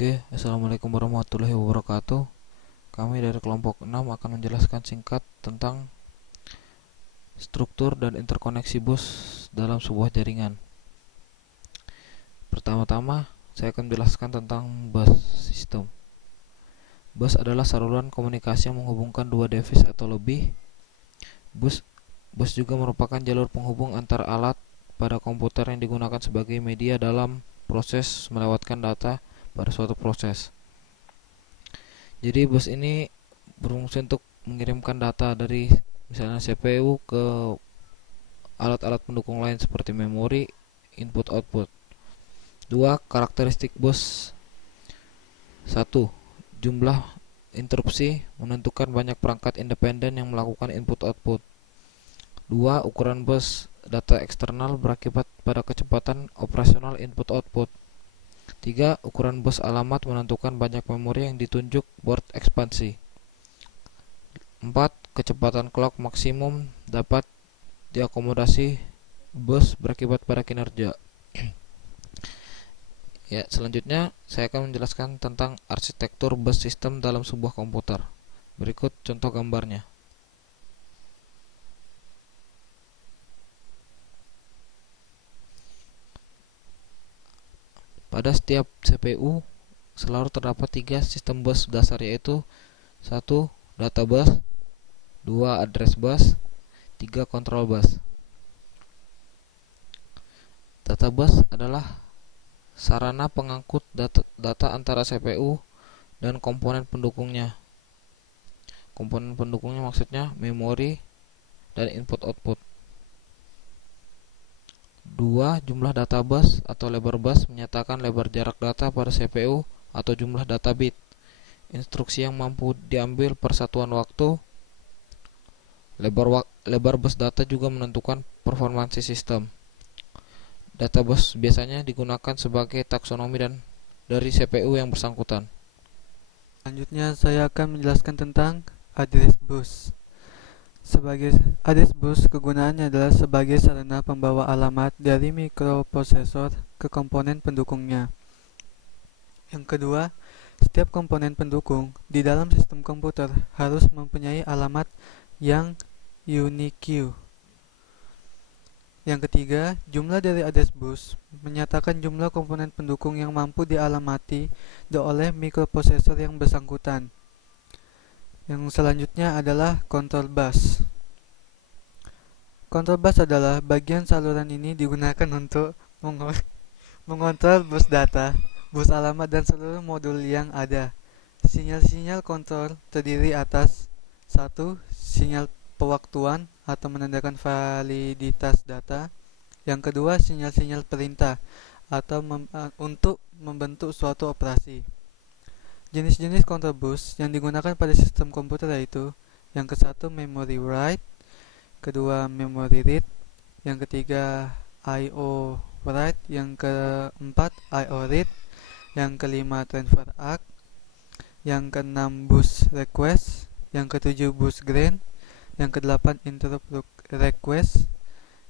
Oke, assalamualaikum warahmatullahi wabarakatuh. Kami dari kelompok 6 akan menjelaskan singkat tentang struktur dan interkoneksi bus dalam sebuah jaringan. Pertama-tama, saya akan menjelaskan tentang bus system. Bus adalah saluran komunikasi yang menghubungkan dua device atau lebih. Bus juga merupakan jalur penghubung antar alat pada komputer yang digunakan sebagai media dalam proses melewatkan data pada suatu proses. Jadi bus ini berfungsi untuk mengirimkan data dari misalnya CPU ke alat-alat pendukung lain seperti memori, input output. Dua, karakteristik bus. 1. Jumlah interupsi menentukan banyak perangkat independen yang melakukan input output. 2. Ukuran bus. Data eksternal berakibat pada kecepatan operasional input output. 3. Ukuran bus alamat menentukan banyak memori yang ditunjuk board ekspansi. 4. Kecepatan clock maksimum dapat diakomodasi bus berakibat pada kinerja. Ya, selanjutnya saya akan menjelaskan tentang arsitektur bus system dalam sebuah komputer. Berikut contoh gambarnya. Pada setiap CPU selalu terdapat 3 sistem bus dasar, yaitu 1. Data bus, 2. Address bus, 3. Control bus. Data bus adalah sarana pengangkut data antara CPU dan komponen pendukungnya. Komponen pendukungnya maksudnya memori dan input output. 2. Jumlah data bus atau lebar bus menyatakan lebar jarak data pada CPU atau jumlah data bit. Instruksi yang mampu diambil per satuan waktu. Lebar bus data juga menentukan performansi sistem. Data bus biasanya digunakan sebagai taksonomi dan dari CPU yang bersangkutan. Selanjutnya saya akan menjelaskan tentang address bus. Sebagai address bus, kegunaannya adalah sebagai sarana pembawa alamat dari mikroprosesor ke komponen pendukungnya. Yang kedua, setiap komponen pendukung di dalam sistem komputer harus mempunyai alamat yang unique. Yang ketiga, jumlah dari address bus menyatakan jumlah komponen pendukung yang mampu dialamati oleh mikroprosesor yang bersangkutan. Yang selanjutnya adalah control bus. Control bus adalah bagian saluran ini digunakan untuk mengontrol bus data, bus alamat, dan seluruh modul yang ada. Sinyal-sinyal kontrol terdiri atas 1. Sinyal pewaktuan atau menandakan validitas data. Yang kedua, sinyal-sinyal perintah atau untuk membentuk suatu operasi. Jenis-jenis control bus yang digunakan pada sistem komputer yaitu: yang ke-1 memory write, kedua memory read, yang ketiga I/O write, yang keempat I/O read, yang kelima transfer act, yang keenam bus request, yang ketujuh bus grant, yang kedelapan interrupt request,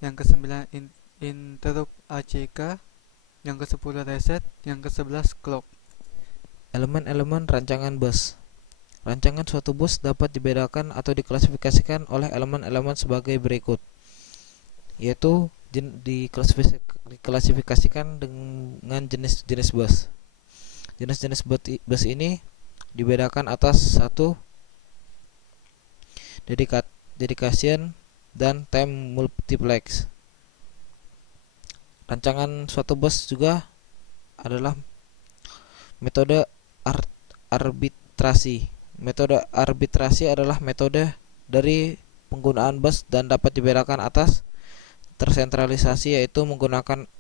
yang kesembilan interrupt ACK, yang ke-10 reset, yang ke-11 clock. Elemen-elemen rancangan bus. Rancangan suatu bus dapat dibedakan atau diklasifikasikan oleh elemen-elemen sebagai berikut, yaitu diklasifikasikan dengan jenis-jenis bus. Jenis-jenis bus ini dibedakan atas 1. Dedication dan time multiplex. Rancangan suatu bus juga adalah metode arbitrasi. Metode arbitrasi adalah metode dari penggunaan bus dan dapat dibedakan atas tersentralisasi, yaitu menggunakan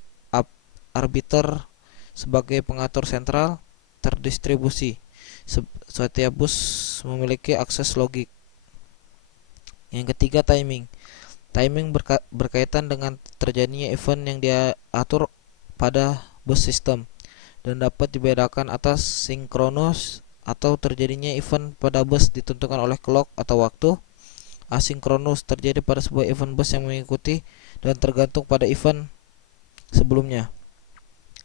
arbiter sebagai pengatur sentral, terdistribusi. Setiap bus memiliki akses logik. Yang ketiga, timing. Timing berkaitan dengan terjadinya event yang diatur pada bus system dan dapat dibedakan atas sinkronus atau terjadinya event pada bus ditentukan oleh clock atau waktu. Asinkronus terjadi pada sebuah event bus yang mengikuti dan tergantung pada event sebelumnya.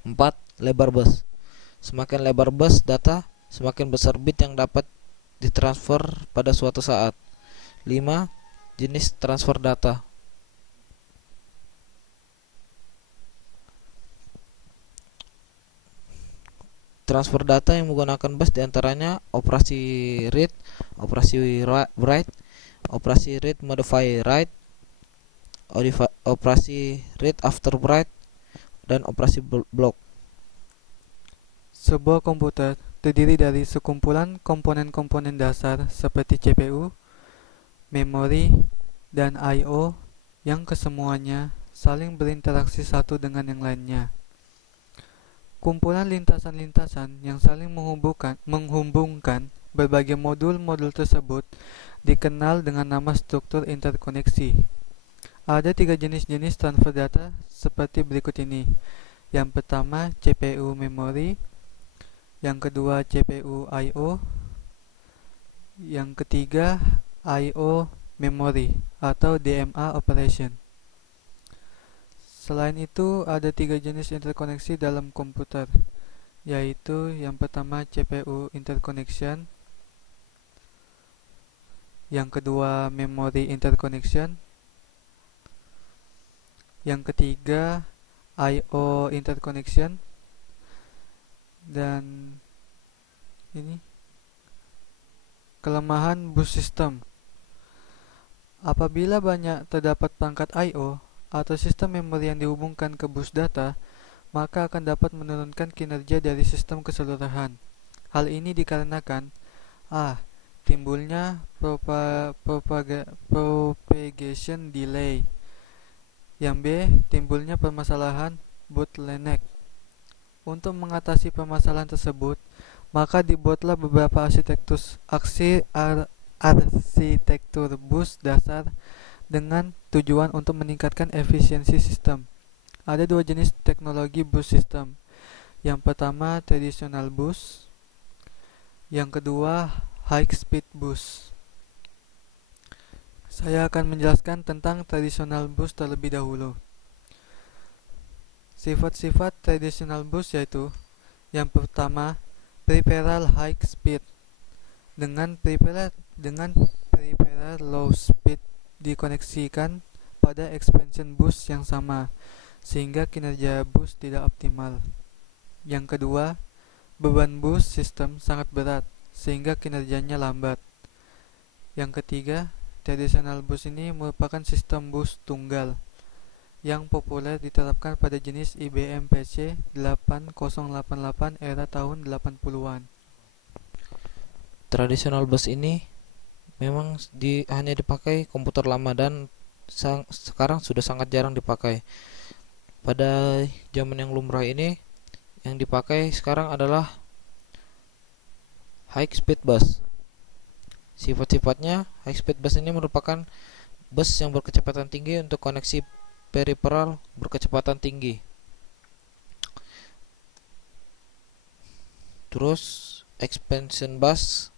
4. Lebar bus. Semakin lebar bus data, semakin besar bit yang dapat ditransfer pada suatu saat. 5. Jenis transfer data. Transfer data yang menggunakan bus diantaranya operasi read, operasi write, operasi read modify write, operasi read after write, dan operasi block. Sebuah komputer terdiri dari sekumpulan komponen-komponen dasar seperti CPU, memori, dan I/O yang kesemuanya saling berinteraksi satu dengan yang lainnya. Kumpulan lintasan-lintasan yang saling menghubungkan berbagai modul-modul tersebut dikenal dengan nama struktur interkoneksi. Ada 3 jenis-jenis transfer data seperti berikut ini. Yang pertama CPU memori, yang kedua CPU I/O, yang ketiga I/O memory atau DMA operation. Selain itu, ada 3 jenis interkoneksi dalam komputer, yaitu yang pertama CPU interconnection, yang kedua memory interconnection, yang ketiga I/O interconnection, dan ini kelemahan bus system. Apabila banyak terdapat perangkat I/O atau sistem memori yang dihubungkan ke bus data, maka akan dapat menurunkan kinerja dari sistem keseluruhan. Hal ini dikarenakan A. Timbulnya propagation delay. Yang B. Timbulnya permasalahan bottleneck. Untuk mengatasi permasalahan tersebut, maka dibuatlah beberapa arsitektur bus dasar dengan tujuan untuk meningkatkan efisiensi sistem. Ada 2 jenis teknologi bus system. Yang pertama traditional bus, yang kedua high speed bus. Saya akan menjelaskan tentang traditional bus terlebih dahulu. Sifat-sifat traditional bus yaitu: yang pertama, peripheral high speed. Dengan peripheral low speed dikoneksikan pada expansion bus yang sama, sehingga kinerja bus tidak optimal. Yang kedua, beban bus sistem sangat berat, sehingga kinerjanya lambat. Yang ketiga, traditional bus ini merupakan sistem bus tunggal yang populer diterapkan pada jenis IBM PC 8088 era tahun 80-an. Traditional bus ini memang hanya dipakai komputer lama dan sekarang sudah sangat jarang dipakai. Pada zaman yang lumrah ini, yang dipakai sekarang adalah high speed bus. Sifat-sifatnya, high speed bus ini merupakan bus yang berkecepatan tinggi untuk koneksi peripheral berkecepatan tinggi. Terus expansion bus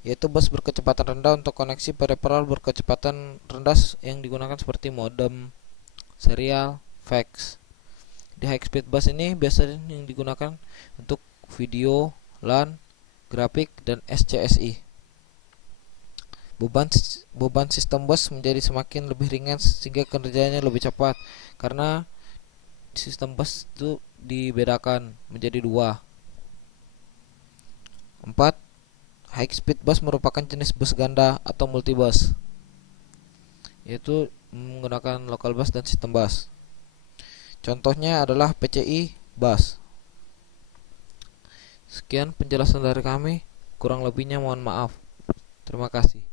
yaitu bus berkecepatan rendah untuk koneksi peripheral berkecepatan rendah yang digunakan seperti modem, serial, fax. Di high speed bus ini biasanya yang digunakan untuk video, LAN, grafik, dan SCSI. Beban sistem bus menjadi semakin lebih ringan sehingga kerjanya lebih cepat, karena sistem bus itu dibedakan menjadi 2. 4. High speed bus merupakan jenis bus ganda atau multibus, yaitu menggunakan local bus dan sistem bus. Contohnya adalah PCI bus. Sekian penjelasan dari kami, kurang lebihnya mohon maaf. Terima kasih.